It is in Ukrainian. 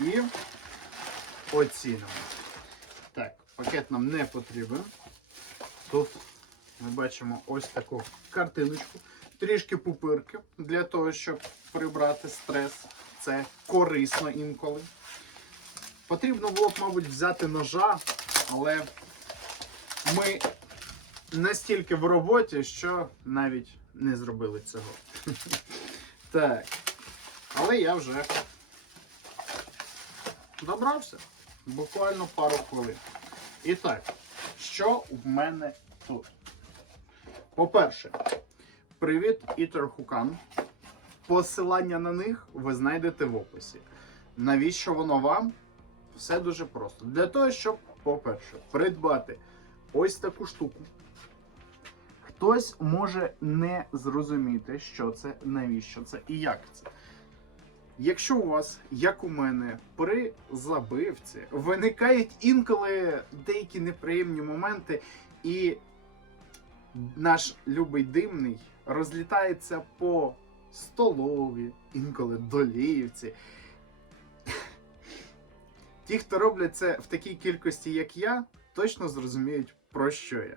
і оцінимо. Так, пакет нам не потрібен. Тут ми бачимо ось таку картиночку. Трішки пупирки для того, щоб прибрати стрес. Це корисно інколи. Потрібно було б, мабуть, взяти ножа, але ми настільки в роботі, що навіть не зробили цього. Так. Але я вже добрався. Буквально пару хвилин. І так, що в мене тут? По-перше, привіт, Ітер Хукан. Посилання на них ви знайдете в описі. Навіщо воно вам? Все дуже просто. Для того, щоб, по-перше, придбати ось таку штуку. Хтось може не зрозуміти, що це, навіщо це і як це. Якщо у вас, як у мене, при забивці виникають інколи деякі неприємні моменти, і наш любий димний розлітається по столові, інколи долівці. Ті, хто роблять це в такій кількості, як я, точно зрозуміють, про що я.